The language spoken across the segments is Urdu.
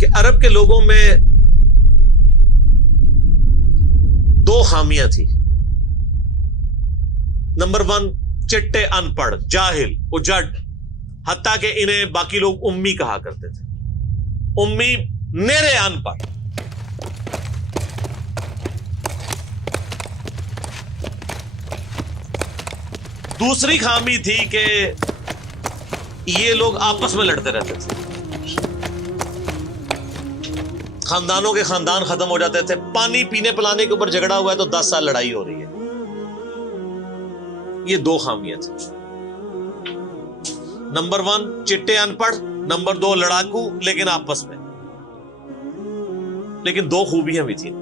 کہ عرب کے لوگوں میں دو خامیاں تھی. نمبر 1 چٹے ان پڑھ, جاہل, اجڈ, حتیٰ کہ انہیں باقی لوگ امی کہا کرتے تھے. امی میرے ان پڑھ. دوسری خامی تھی کہ یہ لوگ آپس میں لڑتے رہتے تھے. خاندانوں کے خاندان ختم ہو جاتے تھے. پانی پینے پلانے کے اوپر جھگڑا ہوا ہے تو 10 سال لڑائی ہو رہی ہے. یہ دو خامیاں تھیں. نمبر 1 چٹے ان پڑھ, نمبر 2 لڑاکو لیکن آپس میں. لیکن دو خوبیاں بھی تھیں.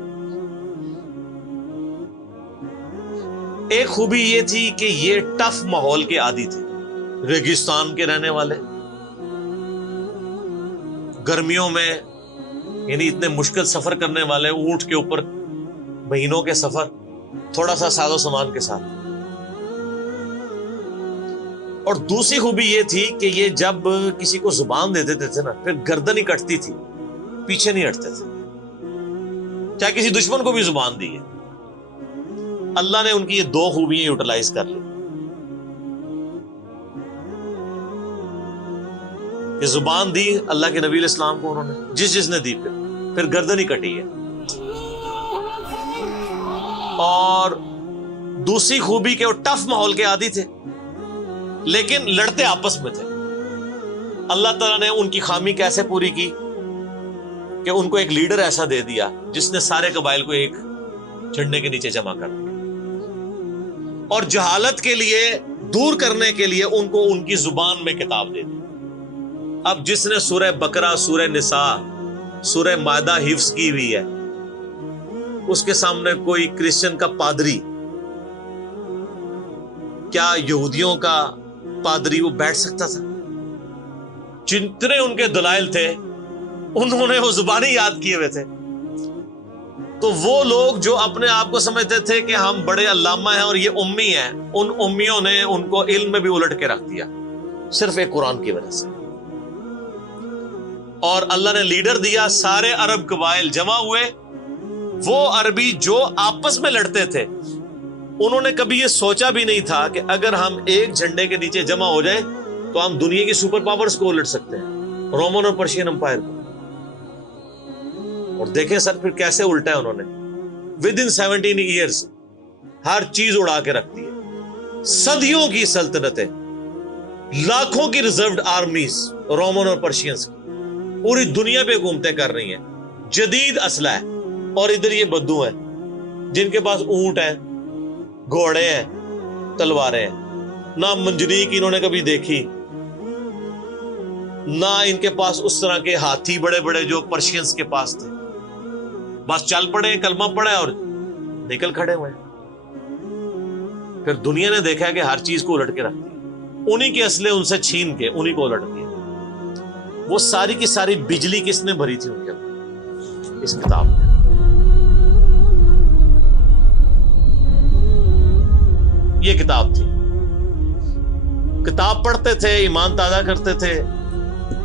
ایک خوبی یہ تھی کہ یہ ٹف ماحول کے عادی تھے. ریگستان کے رہنے والے, گرمیوں میں یعنی اتنے مشکل سفر کرنے والے, اونٹ کے اوپر مہینوں کے سفر, تھوڑا سا ساز و سامان کے ساتھ. اور دوسری خوبی یہ تھی کہ یہ جب کسی کو زبان دے دیتے تھے نا, پھر گردن ہی کٹتی تھی, پیچھے نہیں ہٹتے تھے, چاہے کسی دشمن کو بھی زبان دی ہے. اللہ نے ان کی یہ دو خوبیاں یوٹیلائز کر لی کہ زبان دی اللہ کے نبی علیہ السلام کو, انہوں نے جس نے دی, پھر گردن ہی کٹی ہے. اور دوسری خوبی کہ وہ ٹف ماحول کے عادی تھے لیکن لڑتے آپس میں تھے. اللہ تعالیٰ نے ان کی خامی کیسے پوری کی کہ ان کو ایک لیڈر ایسا دے دیا جس نے سارے قبائل کو ایک جھنڈے کے نیچے جمع کر دیا, اور جہالت کے لیے دور کرنے کے لیے ان کو ان کی زبان میں کتاب دے دی. اب جس نے سورہ بقرہ, سورہ نساء, سورہ مائدہ حفظ کی ہوئی ہے, اس کے سامنے کوئی کرسچن کا پادری, کیا یہودیوں کا پادری وہ بیٹھ سکتا تھا؟ جتنے ان کے دلائل تھے انہوں نے وہ زبانی یاد کیے ہوئے تھے. تو وہ لوگ جو اپنے آپ کو سمجھتے تھے کہ ہم بڑے علامہ ہیں اور یہ امی ہیں, ان امیوں نے ان کو علم میں بھی الٹ کے رکھ دیا صرف ایک قرآن کی وجہ سے. اور اللہ نے لیڈر دیا, سارے عرب قبائل جمع ہوئے. وہ عربی جو آپس میں لڑتے تھے انہوں نے کبھی یہ سوچا بھی نہیں تھا کہ اگر ہم ایک جھنڈے کے نیچے جمع ہو جائیں تو ہم دنیا کی سپر پاورز کو الٹ سکتے ہیں, رومن اور پرشین امپائر کو. اور دیکھیں سر پھر کیسے الٹا ہے انہوں نے. ود ان 17 ایئرز ہر چیز اڑا کے رکھ دی ہے. صدیوں کی سلطنتیں, لاکھوں کی ریزروڈ آرمیز رومن اور پرشینز کی پوری دنیا پہ حکومتیں کر رہی ہیں. جدید اسلحہ ہے, اور ادھر یہ بدو ہیں جن کے پاس اونٹ ہیں, گھوڑے ہیں, تلواریں ہیں. نہ منجنیق انہوں نے کبھی دیکھی, نہ ان کے پاس اس طرح کے ہاتھی بڑے بڑے جو پرشینز کے پاس تھے. بس چل پڑے, کلمہ پڑے اور نکل کھڑے ہوئے. پھر دنیا نے دیکھا کہ ہر چیز کو الٹ کے رکھ دیا. انہی کے اسلحے ان سے چھین کے انہی کو الٹ دیا. وہ ساری کی ساری بجلی کس نے بھری تھی ان کے اندر؟ اس کتاب میں. یہ کتاب تھی. کتاب پڑھتے تھے, ایمان تازہ کرتے تھے.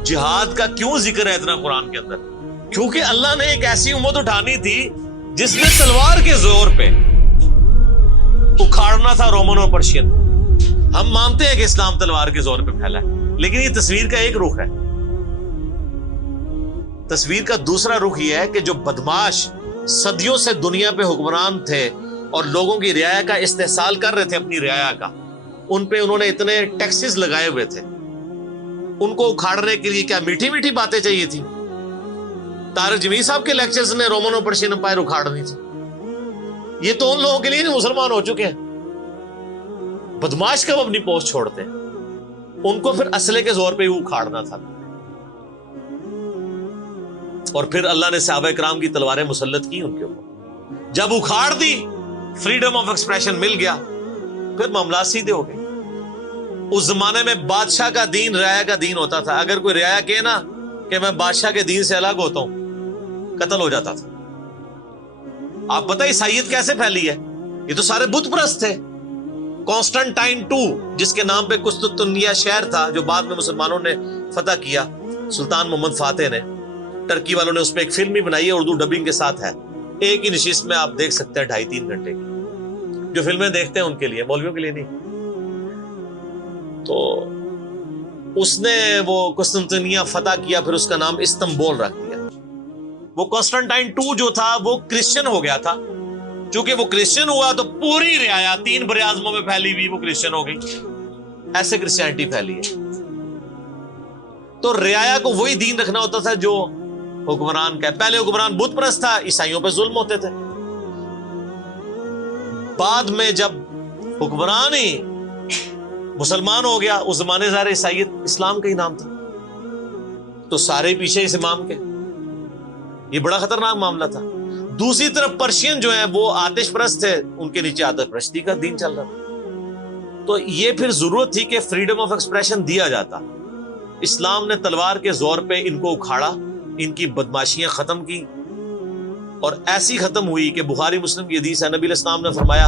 جہاد کا کیوں ذکر ہے اتنا قرآن کے اندر؟ کیونکہ اللہ نے ایک ایسی امت اٹھانی تھی جس نے تلوار کے زور پہ اکھاڑنا تھا رومن اور پرشین. ہم مانتے ہیں کہ اسلام تلوار کے زور پہ پھیلا ہے, لیکن یہ تصویر کا ایک رخ ہے. تصویر کا دوسرا رخ یہ ہے کہ جو بدماش صدیوں سے دنیا پہ حکمران تھے اور لوگوں کی رعایا کا استحصال کر رہے تھے, اپنی رعایا کا, ان پہ انہوں نے اتنے ٹیکسز لگائے ہوئے تھے. ان کو اکھاڑنے کے لیے کیا میٹھی میٹھی باتیں چاہیے تھی؟ طارق جمیل صاحب کے لیکچرز نے رومن اور پرشین امپائر اکھاڑنی تھی. یہ تو ان لوگوں کے لیے نہیں مسلمان ہو چکے ہیں. بدماش کب اپنی پوسٹ چھوڑتے ہیں؟ ان کو پھر اسلحے کے زور پہ ہی اکھاڑنا تھا. اور پھر اللہ نے صحابہ کرام کی تلواریں مسلط کی ان کے اوپر. جب اکھاڑ دی, فریڈم آف ایکسپریشن مل گیا, پھر معاملات سیدھے ہو گئے. اس زمانے میں بادشاہ کا دین رعایا کا دین ہوتا تھا. اگر کوئی رعایا کہے نا کہ میں بادشاہ کے دین سے الگ ہوتا ہوں, قتل ہو جاتا تھا. آپ پتہ عیسائیت کیسے پھیلی ہے؟ یہ تو سارے بت پرست تھے. کانسٹنٹائن 2 جس کے نام پہ قسطنطنیہ شہر تھا جو بعد میں مسلمانوں نے فتح کیا, سلطان محمد فاتح نے, ٹرکی والوں نے اس پہ ایک فلم بھی بنائی ہے، اردو ڈبنگ کے ساتھ ہے، ایک ہی نشست میں آپ دیکھ سکتے ہیں 2.5-3 گھنٹے کی. جو فلمیں دیکھتے ہیں ان کے لیے، مولویوں کے لیے نہیں. تو اس نے وہ قسطنطنیہ فتح کیا، پھر اس کا نام استنبول رکھ دیا. وہ کانسٹنٹائن 2 جو تھا وہ کرسچن ہو گیا تھا. چونکہ وہ کرسچن ہوا تو پوری رعایا 3 بر اعظموں میں پھیلی ہوئی وہ کرسچن ہو گئی. ایسے کرسچینٹی پھیلی ہے. تو رعایا کو وہی دین رکھنا ہوتا تھا جو حکمران کا ہے. پہلے حکمران بت پرست تھا، عیسائیوں پہ ظلم ہوتے تھے. بعد میں جب حکمران ہی مسلمان ہو گیا، اس زمانے ظاہر عیسائیت اسلام کا ہی نام تھا، تو سارے پیچھے اس امام کے. یہ بڑا خطرناک معاملہ تھا. دوسری طرف پرشین جو ہیں وہ آتش پرست تھے، ان کے نیچے آتش پرستی کا دین چل رہا تھا. تو یہ پھر ضرورت تھی کہ فریڈم آف ایکسپریشن دیا جاتا. اسلام نے تلوار کے زور پہ ان کو اکھاڑا، ان کی بدماشیاں ختم کی، اور ایسی ختم ہوئی کہ بخاری مسلم کی حدیث ہے، نبی علیہ السلام نے فرمایا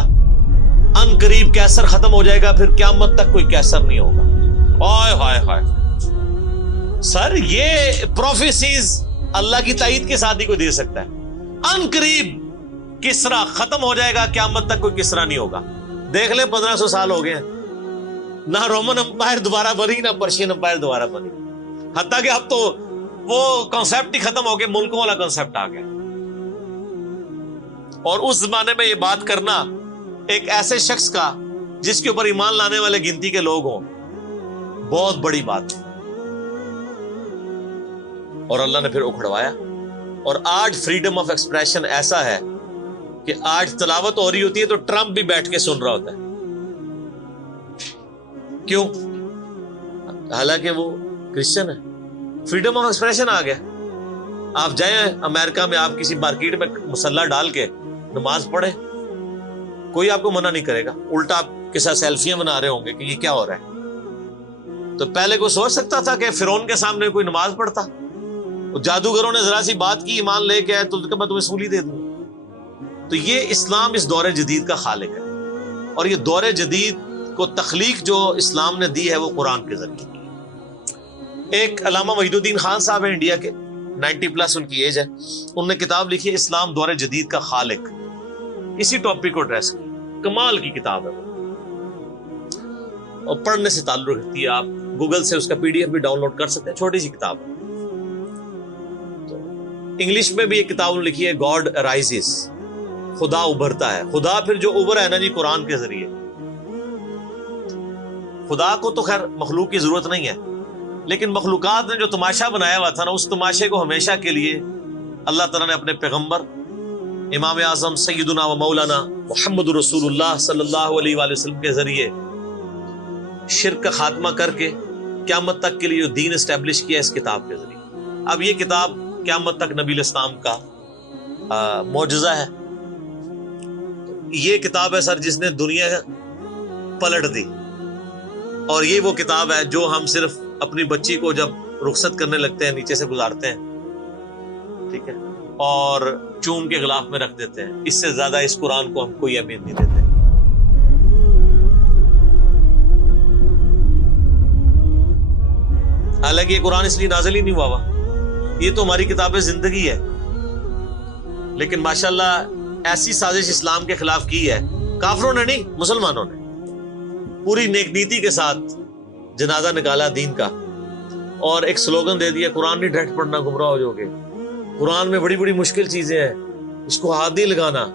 ان قریب کیسر ختم ہو جائے گا، پھر قیامت تک کوئی کیسر نہیں ہوگا. ہائے ہائے ہائے سر، یہ پروفیسیز اللہ کی تائید کے ساتھ ہی کوئی دے سکتا ہے. ان قریب کسرا ختم ہو جائے گا، قیامت تک کوئی کسرا نہیں ہوگا. دیکھ لیں 1500 سال ہو گئے ہیں، نہ رومن امپائر دوبارہ بنی، نہ پرشین امپائر دوبارہ بنی. حتیٰ کہ اب تو وہ کانسیپٹ ہی ختم ہو گئے، ملکوں والا کانسیپٹ آ گیا. اور اس زمانے میں یہ بات کرنا ایک ایسے شخص کا جس کے اوپر ایمان لانے والے گنتی کے لوگ ہوں، بہت بڑی بات ہے. اور اللہ نے پھر اکھڑوایا. اور آج فریڈم آف ایکسپریشن ایسا ہے کہ آج تلاوت ہو رہی ہوتی ہے تو ٹرمپ بھی بیٹھ کے سن رہا ہوتا ہے. کیوں؟ حالانکہ وہ کرسچن ہے. فریڈم آف ایکسپریشن آ گیا. آپ جائیں امریکہ میں، آپ کسی مارکیٹ میں مسلح ڈال کے نماز پڑھیں، کوئی آپ کو منع نہیں کرے گا. الٹا آپ کے ساتھ سیلفیاں بنا رہے ہوں گے کہ یہ کیا ہو رہا ہے. تو پہلے کوئی سوچ سکتا تھا کہ فرعون کے سامنے کوئی نماز پڑھتا؟ جادوگروں نے ذرا سی بات کی، ایمان لے کے آئے تو میں تمہیں سولی دے دوں. تو یہ اسلام اس دور جدید کا خالق ہے. اور یہ دور جدید کو تخلیق جو اسلام نے دی ہے وہ قرآن کے ذریعے. ایک علامہ وحید الدین خان صاحب ہیں انڈیا کے، 90+ ان کی ایج ہے. انہوں نے کتاب لکھی ہے اسلام دور جدید کا خالق. اسی ٹاپک کو ایڈریس کی، کمال کی کتاب ہے وہ، اور پڑھنے سے تعلق رکھتی ہے. آپ گوگل سے اس کا PDF بھی ڈاؤن لوڈ کر سکتے ہیں، چھوٹی سی کتاب ہے. تو انگلش میں بھی ایک کتاب لکھی ہے گاڈ رائزز، خدا ابھرتا ہے. خدا پھر جو ابھرا ہے نا جی قرآن کے ذریعے. خدا کو تو خیر مخلوق کی ضرورت نہیں ہے، لیکن مخلوقات نے جو تماشا بنایا ہوا تھا نا، اس تماشے کو ہمیشہ کے لیے اللہ تعالیٰ نے اپنے پیغمبر امام اعظم سیدنا و مولانا محمد رسول اللہ صلی اللہ علیہ وآلہ وسلم کے ذریعے شرک کا خاتمہ کر کے قیامت تک کے لیے جو دین اسٹیبلش کیا اس کتاب کے ذریعے. اب یہ کتاب قیامت تک نبی علیہ السلام کا معجزہ ہے. یہ کتاب ہے سر جس نے دنیا پلٹ دی. اور یہ وہ کتاب ہے جو ہم صرف اپنی بچی کو جب رخصت کرنے لگتے ہیں نیچے سے گزارتے ہیں، ٹھیک ہے، اور چوم کے غلاف میں رکھ دیتے ہیں. اس سے زیادہ اس قرآن کو ہم کوئی اہمیت نہیں دیتے. حالانکہ یہ قرآن اس لیے نازل ہی نہیں ہوا، یہ تو ہماری کتاب زندگی ہے. لیکن ماشاءاللہ ایسی سازش اسلام کے خلاف کی ہے کافروں نے نہیں، مسلمانوں نے پوری نیک نیتی کے ساتھ جنازہ نکالا دین کا، اور ایک سلوگن دے دیا قرآن نہیں ڈائریکٹ پڑھنا گمراہ ہو جاؤ گے. قرآن میں بڑی بڑی مشکل چیزیں ہیں، اس کو ہاتھ نہیں لگانا.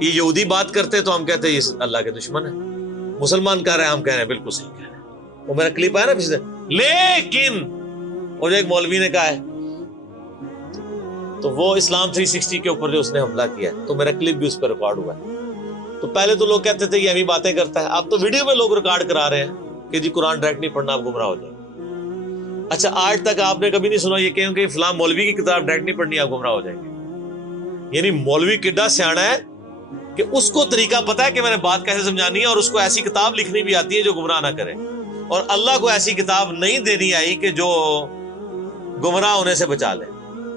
یہ یہودی بات کرتے تو ہم کہتے ہیں یہ اللہ کے دشمن ہے. مسلمان کہہ رہے ہیں، ہم کہہ رہے ہیں بالکل صحیح کہہ رہے ہیں. وہ میرا کلپ آیا نا پچھلے، لیکن وہ جو ایک مولوی نے کہا ہے تو وہ اسلام 360 کے اوپر جو اس نے حملہ کیا ہے، تو میرا کلپ بھی اس پہ ریکارڈ ہوا ہے. تو پہلے تو لوگ کہتے تھے کہ ہم ہی باتیں کرتا ہے، اب تو ویڈیو میں لوگ ریکارڈ کرا رہے ہیں کہ جی قرآن ڈائریکٹ نہیں پڑھنا، آپ گمراہ ہو جائیں. اچھا آج تک آپ نے کبھی نہیں سنا یہ کہیں کہ فلاں مولوی کی کتاب ڈائریکٹ نہیں پڑھنی، آپ گمراہ ہو جائیں گے. یعنی مولوی کڈا سیانا ہے کہ اس کو طریقہ پتا ہے کہ میں نے بات کیسے سمجھانی ہے، اور اس کو ایسی کتاب لکھنی بھی آتی ہے جو گمراہ نہ کرے. اور اللہ کو ایسی کتاب نہیں دینی آئی کہ جو گمراہ ہونے سے بچا لے.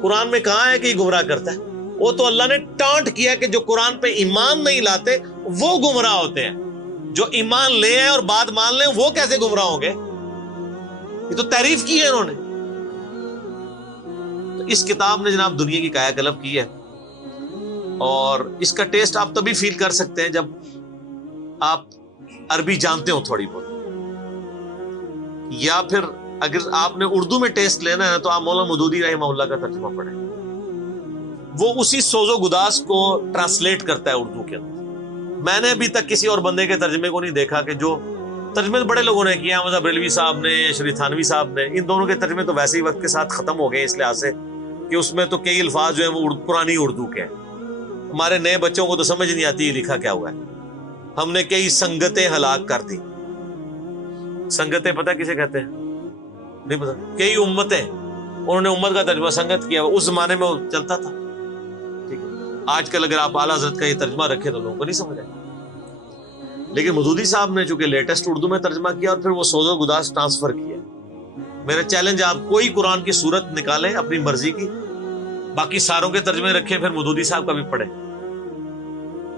قرآن میں کہاں ہے کہ یہ گمراہ کرتا ہے؟ وہ تو اللہ نے ٹانٹ کیا کہ جو قرآن پہ ایمان نہیں لاتے وہ گمراہ ہوتے ہیں. جو ایمان لے ہیں اور بات مان لیں وہ کیسے گمراہ ہوں گے؟ یہ تو تعریف کی ہے انہوں نے. تو اس کتاب نے جناب دنیا کی کایا کلب کی ہے، اور اس کا ٹیسٹ آپ تبھی فیل کر سکتے ہیں جب آپ عربی جانتے ہو تھوڑی بہت، یا پھر اگر آپ نے اردو میں ٹیسٹ لینا ہے تو آپ مولانا مودودی رحمہ اللہ کا ترجمہ پڑھیں، وہ اسی سوز و گداز کو ٹرانسلیٹ کرتا ہے اردو کے اندر۔ میں نے ابھی تک کسی اور بندے کے ترجمے کو نہیں دیکھا کہ جو ترجمے بڑے لوگوں نے کیا، احمد بریلوی صاحب نے، شری تھانوی صاحب نے، ان دونوں کے ترجمے تو ویسے ہی وقت کے ساتھ ختم ہو گئے اس لحاظ سے کہ اس میں تو کئی الفاظ جو ہیں وہ پرانی اردو کے ہیں، ہمارے نئے بچوں کو تو سمجھ نہیں آتی لکھا کیا ہوا ہے۔ ہم نے کئی سنگتیں ہلاک کر دی، سنگتیں پتہ کسے کہتے ہیں؟ نہیں پتا۔ کئی امتیں، انہوں نے امت کا ترجمہ سنگت کیا، اس زمانے میں وہ چلتا تھا، ٹھیک ہے۔ آج کل اگر آپ اعلیٰ حضرت کا یہ ترجمہ رکھیں تو لوگوں کو نہیں سمجھ آئے، لیکن مودودی صاحب نے چونکہ لیٹسٹ اردو میں ترجمہ کیا اور پھر وہ سوز و گداز ٹرانسفر کیا۔ میرا چیلنج، آپ کوئی قرآن کی صورت نکالیں اپنی مرضی کی، باقی ساروں کے ترجمے رکھیں، پھر مودودی صاحب کا بھی پڑھیں،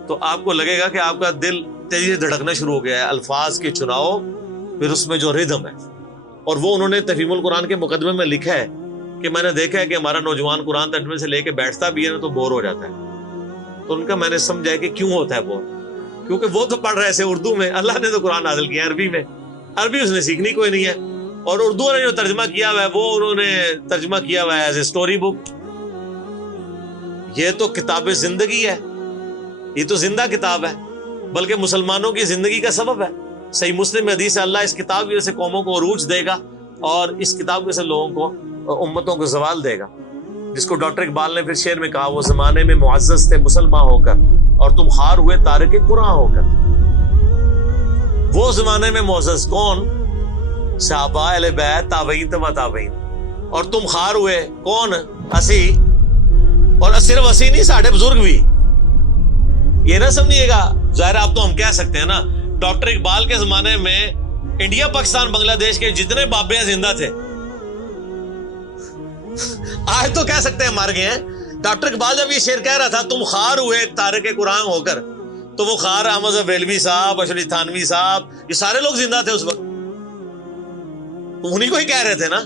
تو آپ کو لگے گا کہ آپ کا دل تیزی سے دھڑکنا شروع ہو گیا ہے۔ الفاظ کے چناؤ، پھر اس میں جو ردم ہے، اور وہ انہوں نے تفہیم القرآن کے مقدمے میں لکھا ہے کہ میں نے دیکھا ہے کہ ہمارا نوجوان قرآن ترجمے سے لے کے بیٹھتا بھی ہے نا تو بور ہو جاتا ہے، تو ان کا میں نے سمجھا کہ کیوں ہوتا ہے بور، کیونکہ وہ تو پڑھ رہے تھے اردو میں، اللہ نے تو قرآن نازل کیا عربی میں، عربی اس نے سیکھنی کوئی نہیں ہے، اور اردو نے جو ترجمہ کیا ہوا ہے وہ انہوں نے ترجمہ کیا ہوا ہے ایز اے اسٹوری بک۔ یہ تو کتاب زندگی ہے، یہ تو زندہ کتاب ہے، بلکہ مسلمانوں کی زندگی کا سبب ہے۔ صحیح مسلم میں حدیث ہے، اللہ اس کتاب کی وجہ سے قوموں کو عروج دے گا اور اس کتاب کی وجہ سے لوگوں کو، امتوں کو زوال دے گا، جس کو ڈاکٹر اقبال نے پھر شعر میں کہا، وہ زمانے میں معزز تھے مسلمان ہو کر اور تم خار ہوئے تارک قرآن ہو کر۔ وہ زمانے میں معزز کون؟ صحابہ اہل بیت، تابعین تبع تابعین، اور تم خار ہوئے کون؟ اسی، اور صرف اسی نہیں، ساڑھے بزرگ بھی۔ یہ نہ سمجھیے گا، ظاہر آپ تو ہم کہہ سکتے ہیں نا، ڈاکٹر اقبال کے زمانے میں انڈیا پاکستان بنگلہ دیش کے جتنے بابے زندہ تھے، آج تو کہہ سکتے ہیں مر گئے ہیں۔ ڈاکٹر اقبال جب یہ شعر کہہ رہا تھا تم خار ہوئے تارک قرآن ہو کر، تو وہ خار احمد بریلوی صاحب، اشرف تھانوی صاحب، یہ سارے لوگ زندہ تھے اس وقت، تو انہی کو ہی کہہ رہے تھے نا۔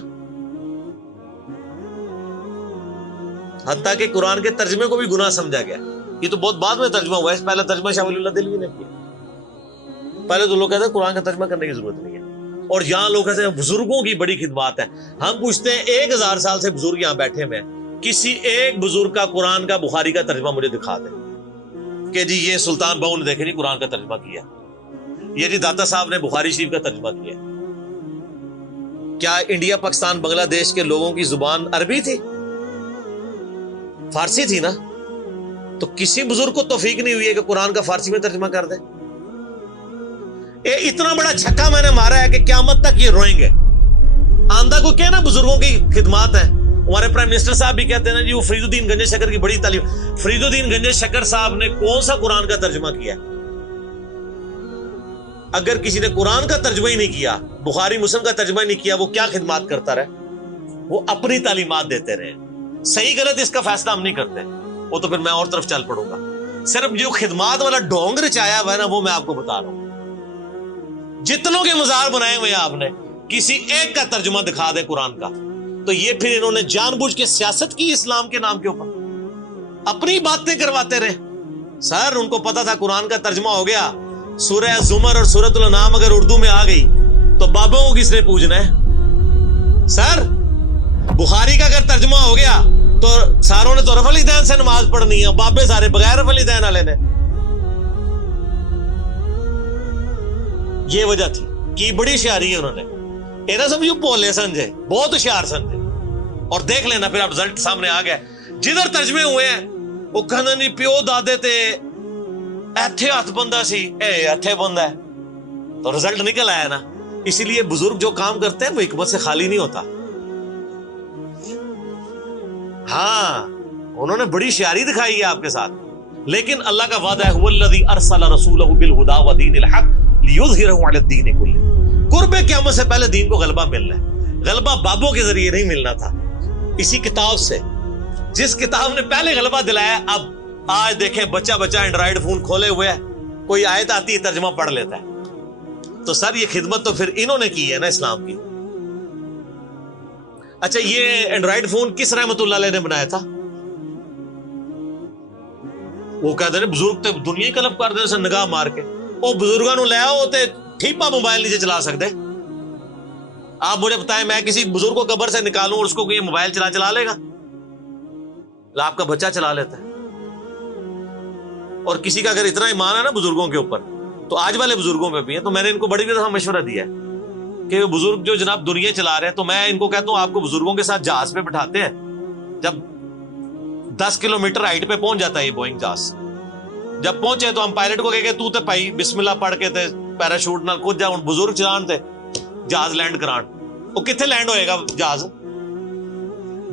حتیٰ کہ قرآن کے ترجمے کو بھی گناہ سمجھا گیا، یہ تو بہت بعد میں ترجمہ ہوا ہے، پہلے ترجمہ شاہ ولی اللہ دہلوی نے کیا۔ پہلے تو لوگ کہتے ہیں قرآن کا ترجمہ کرنے کی ضرورت نہیں ہے، اور یہاں لوگ کہتے ہیں بزرگوں کی بڑی خدمات ہے۔ ہم پوچھتے ہیں 1000 سال سے بزرگ یہاں بیٹھے ہوئے ہیں، کسی ایک بزرگ کا قرآن کا بخاری کا ترجمہ مجھے دکھا دیں کہ جی یہ سلطان بہو نے دیکھے نہیں قرآن کا ترجمہ کیا، یہ جی داتا صاحب نے بخاری شریف کا ترجمہ کیا۔ کیا انڈیا پاکستان بنگلہ دیش کے لوگوں کی زبان عربی تھی؟ فارسی تھی نا، تو کسی بزرگ کو توفیق نہیں ہوئی ہے کہ قرآن کا فارسی میں ترجمہ کر دے۔ اتنا بڑا چھکا میں نے مارا ہے کہ قیامت تک یہ روئیں گے۔ آندہ کو کہنا بزرگوں کی خدمات ہیں، ہمارے پرائم منسٹر صاحب بھی کہتے ہیں نا جی وہ فرید الدین گنج شکر کی بڑی تعلیم۔ فرید الدین گنج شکر صاحب نے کون سا قرآن کا ترجمہ کیا؟ اگر کسی نے قرآن کا ترجمہ ہی نہیں کیا، بخاری مسلم کا ترجمہ ہی نہیں کیا، وہ کیا خدمات کرتا رہے؟ وہ اپنی تعلیمات دیتے رہے۔ صحیح غلط اس کا فیصلہ ہم نہیں کرتے، وہ تو پھر میں اور طرف چل پڑوں گا۔ صرف جو خدمات والا ڈھونگ رچایا ہوا ہے نا، وہ میں آپ کو بتا رہا ہوں۔ جتنوں کے مزار بنائے ہوئے آپ نے، کسی ایک کا ترجمہ دکھا دے قرآن کا، تو یہ پھر انہوں نے جان بوجھ کے سیاست کی اسلام کے نام کے اوپر، اپنی باتیں کرواتے رہے۔ سر ان کو پتا تھا قرآن کا ترجمہ ہو گیا، سورہ زمر اور سورۃ الانعام اگر اردو میں آ گئی تو بابوں کو کس نے پوجنا ہے؟ سر بخاری کا اگر ترجمہ ہو گیا تو ساروں نے تو رفع الیدین سے نماز پڑھنی ہے، بابے سارے بغیر رفع الیدین والے نے۔ یہ وجہ تھی کہ بڑی ہوشیاری ہے انہوں نے، یہ نہ سمجھو بولے سمجھے، بہت ہوشیار سمجھے۔ اور دیکھ لینا پھر اب رزلٹ سامنے آ گیا، جدھر ترجمے ہوئے ہیں وہ کہنا نہیں پیو دادے تے ایتھے ہاتھ بندہ سی، اے ایتھے بندہ ہے، تو رزلٹ نکل آیا نا۔ اسی لیے بزرگ جو کام کرتے ہیں وہ حکمت سے خالی نہیں ہوتا۔ ہاں انہوں نے بڑی شیاری دکھائی ہے آپ کے ساتھ، لیکن اللہ کا وعدہ ہے الذی ارسل رسولہ بالہدی ودین الحق لیظہرہ علی الدین کلہ۔ قرب قیامت سے پہلے دین کو غلبہ ملنا ہے، غلبہ بابوں کے ذریعے نہیں ملنا تھا، اسی کتاب سے، جس کتاب نے پہلے غلبہ دلایا۔ اب آج دیکھیں بچہ اینڈرائیڈ فون کھولے ہوئے ہے، کوئی آیت آتی ہے ترجمہ پڑھ لیتا ہے۔ تو سر یہ خدمت تو پھر انہوں نے کی ہے نا اسلام کی۔ اچھا یہ اینڈرائڈ فون کس رحمت اللہ علیہ نے بنایا تھا؟ وہ کہتے ہیں بزرگ تے دنیا ہی کلپ کر دے نگاہ مار کے. وہ بزرگوں نو لے آؤ تے ٹھیپا موبائل نیچے چلا سکتے. آپ مجھے بتائیں میں کسی بزرگ کو قبر سے نکالوں اور اس کو کوئی موبائل چلا لے گا؟ آپ کا بچہ چلا لیتا ہے. اور کسی کا اگر اتنا ایمان ہے نا بزرگوں کے اوپر, تو آج والے بزرگوں پہ بھی ہے. تو میں نے ان کو بڑی دفعہ مشورہ دیا ہے کہ بزرگ جو جناب دنیا چلا رہے ہیں, تو میں ان کو کہتا ہوں آپ کو بزرگوں کے ساتھ جہاز پہ بٹھاتے ہیں, جب 10 کلومیٹر ہائٹ پہ پہنچ جاتا ہے یہ بوئنگ جہاز, جب پہنچے تو ہم پائلٹ کو کہے تو تے پائی بسم اللہ پڑھ کے تے پیراشوٹ نال کود جا, ہن بزرگ چلان تے جہاز لینڈ کران. وہ کتنے لینڈ ہوئے گا جہاز؟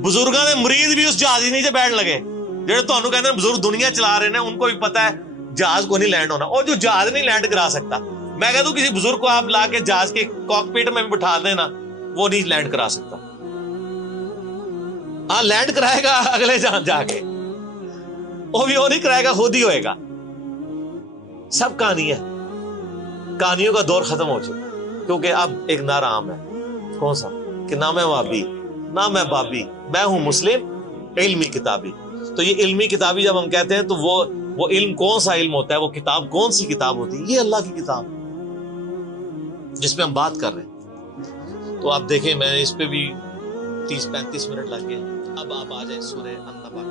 بزرگاں دے مرید بھی اس جہاز ہی نیچے بیٹھ لگے. جہاں تمہیں کہتے ہیں بزرگ دنیا چلا رہے ہیں, ان کو بھی پتا ہے جہاز کو نہیں لینڈ ہونا. اور جو جہاز نہیں لینڈ کرا سکتا, میں کہتا ہوں کسی بزرگ کو آپ لا کے جہاز کے کاک پیٹ میں بھی بٹھا دیں نا, وہ نہیں لینڈ کرا سکتا. ہاں لینڈ کرائے گا اگلے جہاں جا کے, وہ بھی وہ نہیں کرائے گا, خود ہی ہوئے گا. سب کہانی ہے, کہانیوں کا دور ختم ہو چکا, کیونکہ اب ایک نعرہ عام ہے. کون سا؟ کہ نہ میں وابی نہ میں بابی, میں ہوں مسلم علمی کتابی. تو یہ علمی کتابی جب ہم کہتے ہیں تو وہ علم کون سا علم ہوتا ہے, وہ کتاب کون سی کتاب ہوتی ہے؟ یہ اللہ کی کتاب جس پہ ہم بات کر رہے ہیں. تو آپ دیکھیں میں اس پہ بھی 30-35 منٹ لگ گئے. اب آپ آ جائیں سورہ النبا.